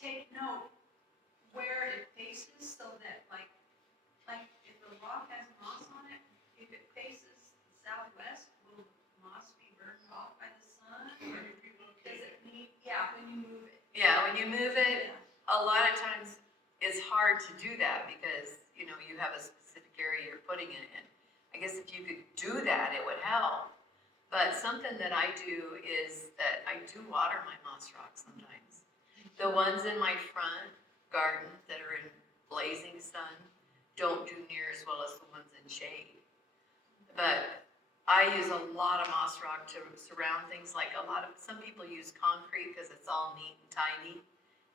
take note where it faces so that like if the rock has moss on it, if it faces the southwest, will the moss be burned off by the sun? Or does it need, when you move it? Yeah, when you move it, a lot of times it's hard to do that because, you have a specific area you're putting it in. I guess if you could do that, it would help. But something that I do is that I do water my moss rocks sometimes. The ones in my front garden that are in blazing sun, don't do near as well as the ones in shade. But I use a lot of moss rock to surround things, like some people use concrete because it's all neat and tidy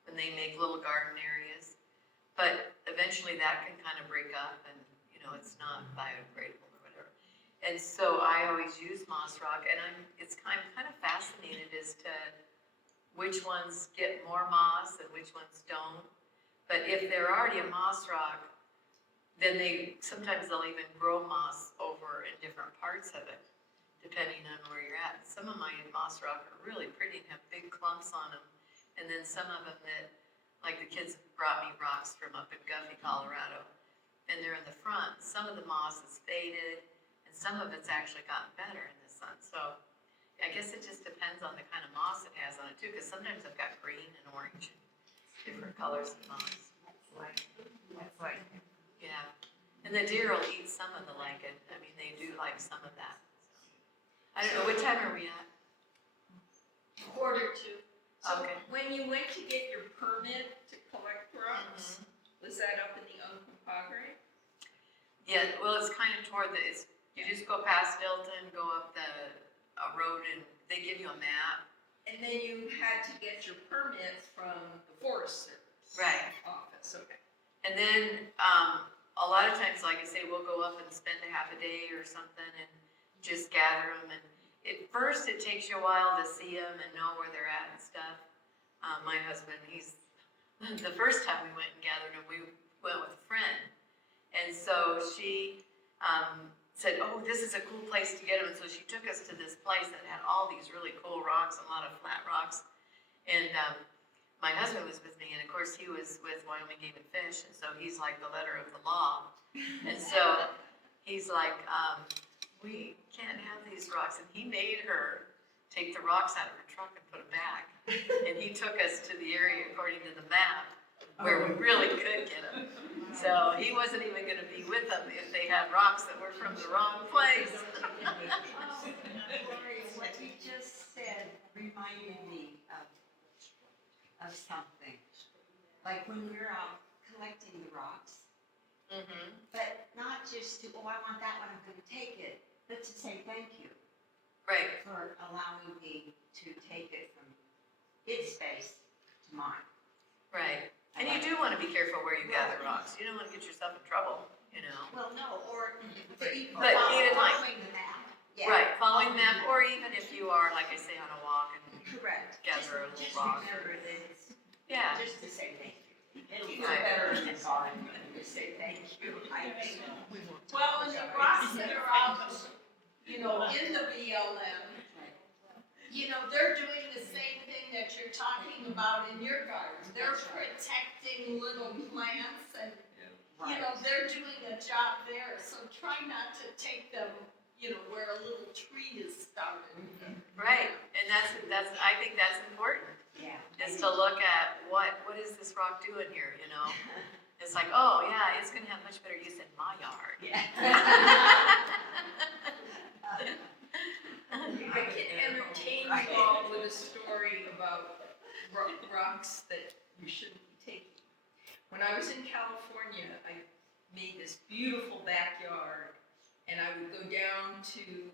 when they make little garden areas. But eventually that can kind of break up and, it's not biodegradable or whatever. And so I always use moss rock, and I'm kind of fascinated as to which ones get more moss and which ones don't. But if they're already a moss rock, then sometimes they'll even grow moss over in different parts of it, depending on where you're at. Some of my moss rock are really pretty and have big clumps on them. And then some of them that, like the kids brought me rocks from up in Guffey, Colorado, and they're in the front. Some of the moss is faded, and some of it's actually gotten better in the sun. So I guess it just depends on the kind of moss it has on it too, because sometimes I've got green and orange and different colors of moss. That's like, Yeah, and the deer will eat some of the lichen. I mean, they do like some of that. So. I don't know, what time are we at? 1:45. So Okay. when you went to get your permit to collect rocks, was that up in the Uncompahgre? Yeah, well, it's kind of you just go past Dilton, go up a road, and they give you a map. And then you had to get your permit from the Forest Service Right. office, okay. And then a lot of times, like I say, we'll go up and spend a half a day or something and just gather them. And at first, it takes you a while to see them and know where they're at and stuff. My husband, the first time we went and gathered them, we went with a friend. And so she said, oh, this is a cool place to get them. And so she took us to this place that had all these really cool rocks, a lot of flat rocks. And my husband was with me, and of course he was with Wyoming Game and Fish, and so he's like the letter of the law. And so he's like, we can't have these rocks. And he made her take the rocks out of her truck and put them back. And he took us to the area, according to the map, where we really could get them. So he wasn't even going to be with them if they had rocks that were from the wrong place. Gloria, what you just said reminded me of something. Like when we're out collecting the rocks, but not just to, oh, I want that one, I'm gonna take it, but to say thank you Right. for allowing me to take it from its space to mine. Right. And you do want to be careful where you gather rocks. You don't want to get yourself in trouble, Well, no, or But even like- following the map. Yeah. Right, following the map, or even if you are, like I say, on a walk and Correct. gather a little Just rock. remember that it's, Yeah. just to say thank you. It'll feel Right. better in the garden when you say thank you. Well, and the rocks that are out, in the BLM, they're doing the same thing that you're talking about in your garden. They're protecting little plants and, they're doing a job there. So try not to take them, where a little tree is started. Right, and I think that's important, Yeah. is to look at what is this rock doing here, It's like, oh, yeah, it's gonna have much better use in my yard. I can entertain you all with a story about rocks that you shouldn't be taking. When I was in California, I made this beautiful backyard, and I would go down to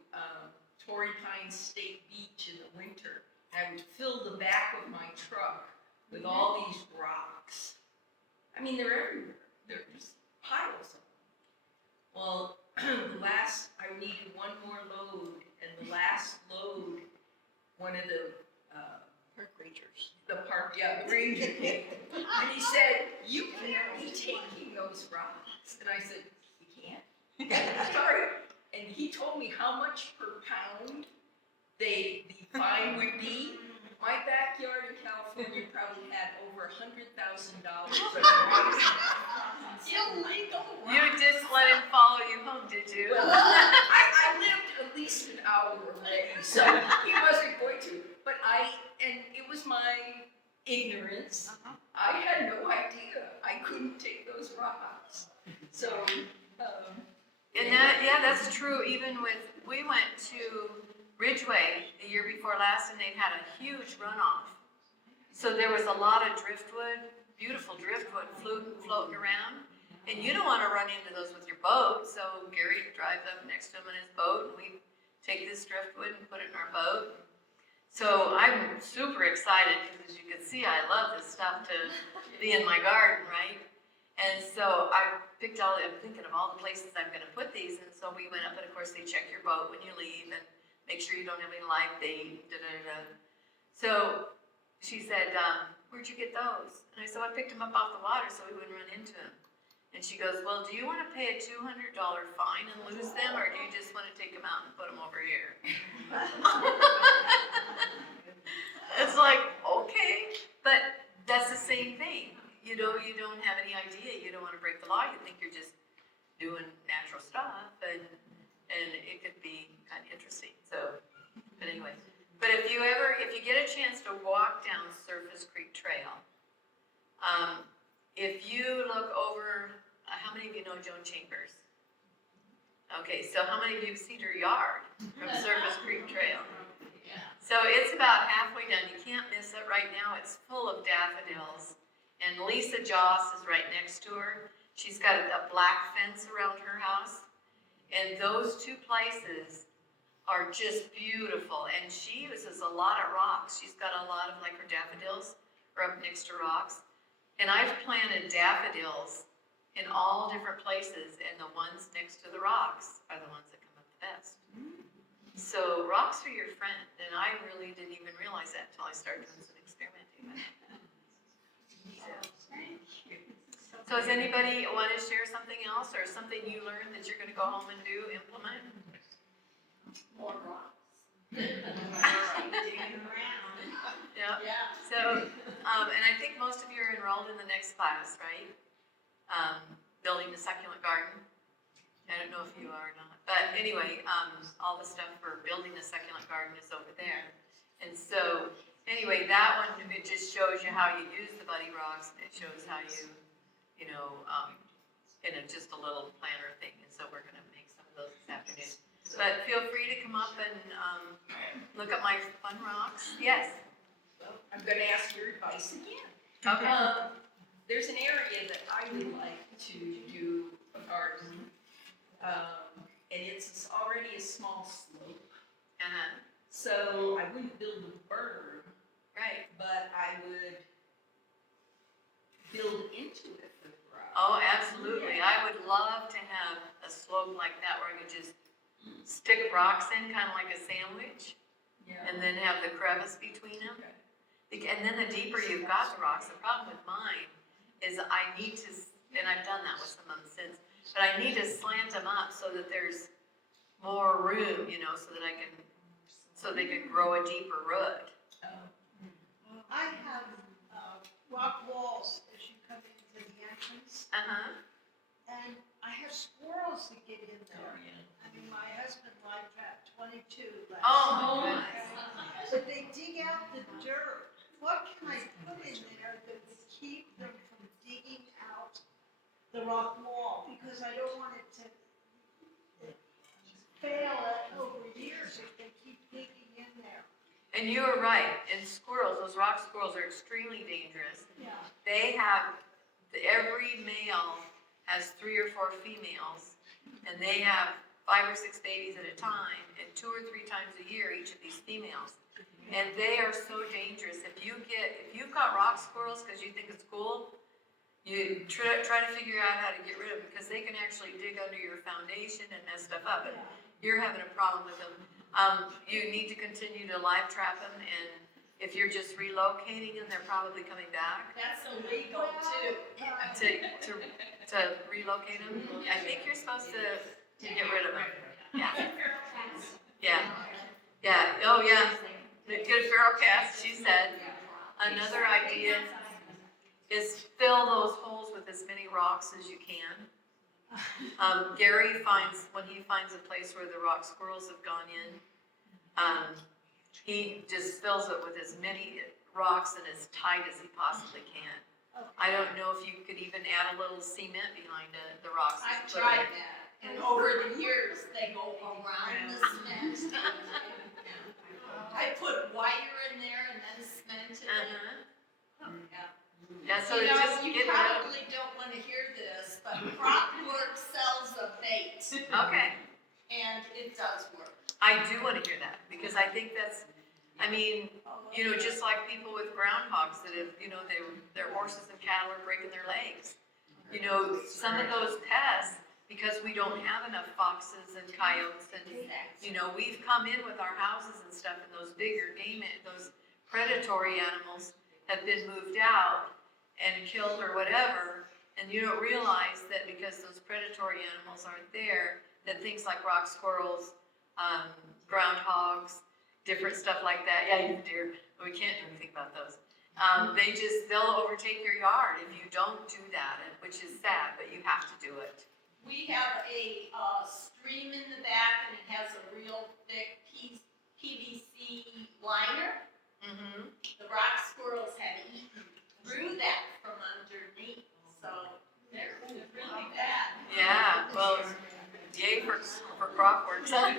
Torrey Pines State Beach in the winter, and I would fill the back of my truck with all these rocks. I mean, they're everywhere. They're just piles of them. Well, I needed one more load, and the last load, one of the park rangers, the ranger came, and he said, "You can't be taking those rocks." And I said, "We can't." Sorry. And he told me how much per pound the fine would be. My backyard in California probably had over $100,000. Illegal. You just let him follow you home, did you? I lived at least an hour away, so he wasn't going to. But and it was my ignorance. I had no idea I couldn't take those rocks. So, And that's true. Even we went to Ridgeway the year before last, and they'd had a huge runoff. So there was a lot of driftwood, beautiful driftwood floating around. And you don't wanna run into those with your boat, so Gary drives up next to him in his boat, and we take this driftwood and put it in our boat. So I'm super excited, because as you can see, I love this stuff to be in my garden, right? And so I'm thinking of all the places I'm gonna put these, and so we went up, and of course, they check your boat when you leave, and make sure you don't have any live bait, da-da-da-da. So she said, where'd you get those? And I said, I picked them up off the water so we wouldn't run into them. And she goes, well, do you want to pay a $200 fine and lose them, or do you just want to take them out and put them over here? It's like, okay, but that's the same thing. You know, you don't have any idea, you don't want to break the law, you think you're just doing natural stuff, and it could be kind of interesting, so, but anyway. But if you get a chance to walk down Surface Creek Trail, if you look over, how many of you know Joan Chambers? Okay, so how many of you have seen her yard from Surface Creek Trail? So it's about halfway done, you can't miss it right now, it's full of daffodils. And Lisa Joss is right next to her. She's got a black fence around her house. And those two places are just beautiful. And she uses a lot of rocks. She's got a lot of, like, her daffodils are up next to rocks. And I've planted daffodils in all different places, and the ones next to the rocks are the ones that come up the best. So rocks are your friend, and I really didn't even realize that until I started doing some experimenting with it. So does anybody want to share something else, or something you learned that you're going to go home and do, implement? More rocks. Digging around. Yeah. Yeah. So, and I think most of you are enrolled in the next class, right? Building a succulent garden. I don't know if you are or not, but anyway, all the stuff for building a succulent garden is over there. And so, anyway, that one, it just shows you how you use the buddy rocks, and it shows how you just a little planter thing. And so we're gonna make some of those this afternoon. But feel free to come up and look at my fun rocks. Yes? Well, I'm gonna ask your advice again. Okay. There's an area that I would like to do a garden. And it's already a small slope. Uh-huh. So I wouldn't build a berm, Right. but I would build into it with rocks. Oh, absolutely. I would love to have a slope like that where I could just stick rocks in, kind of like a sandwich, and then have the crevice between them. And then the deeper you've got the rocks, the problem with mine is I need to, and I've done that with some of them since, but I need to slant them up so that there's more room, you know, so that so they can grow a deeper root. I have rock walls as you come into the entrance, Uh-huh. and I have squirrels that get in there. I mean, my husband live trapped 22 last Oh, night. goodness. But they dig out the dirt. What can I put in there that would keep them from digging out the rock wall? Because I don't want it to fail over years if they keep digging in there. And you are right. And squirrels, those rock squirrels are extremely dangerous. Yeah. They have, every male has 3 or 4 females, and they have 5 or 6 babies at a time, and 2 or 3 times a year, each of these females. And they are so dangerous. If you've got rock squirrels because you think it's cool, you try to figure out how to get rid of them, because they can actually dig under your foundation and mess stuff up. And you're having a problem with them. You need to continue to live trap them, and if you're just relocating them, they're probably coming back. That's illegal too. To relocate them, I think you're supposed to get rid of them. Yeah, yeah, oh yeah. Get a feral cat, she said. Another idea is fill those holes with as many rocks as you can. Gary when he finds a place where the rock squirrels have gone in, he just fills it with as many rocks and as tight as he possibly can. I don't know if you could even add a little cement behind the rocks. I've tried that, and over the years, they go around the cement. I put wire in there and then cemented it. Yeah, so You it's know, just you get rid of. probably don't wanna hear this, but I do wanna hear that, because I think that's, I mean, you know, just like people with groundhogs that have, you know, their horses and cattle are breaking their legs. You know, some of those pests, because we don't have enough foxes and coyotes and, you know, we've come in with our houses and stuff and those bigger game, those predatory animals have been moved out and killed or whatever. And you don't realize that because those predatory animals aren't there, that things like rock squirrels, groundhogs, different stuff like that, yeah, even deer, we can't do anything about those. They'll overtake your yard if you don't do that, which is sad, but you have to do it. We have a stream in the back and it has a real thick PVC liner. Mm-hmm. The rock squirrels have eaten through that from underneath, so they're really bad. Yeah, well, yay for Crawford. I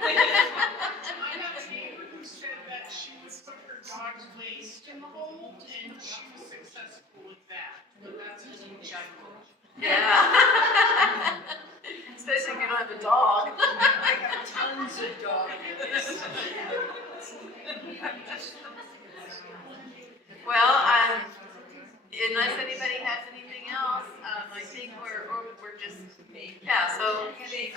have a neighbor who said that she would put her dog's waste in the hole, and she was successful with that, but that's a little jungle. Yeah. Especially if you don't have a dog. I got tons of dogs. Well, unless anybody has anything else, I think we're just, yeah, so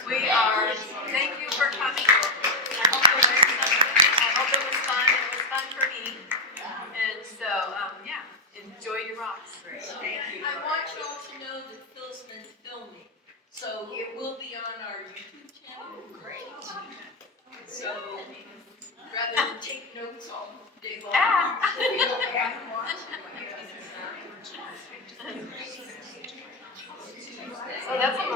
we are, thank you for coming. I hope you learned something. I hope it was fun. It was fun for me. And so, yeah, enjoy your rocks. I want you all to know that Phil's been filming, so it will be on our YouTube channel. Great. So, rather than take notes all day long. Ah.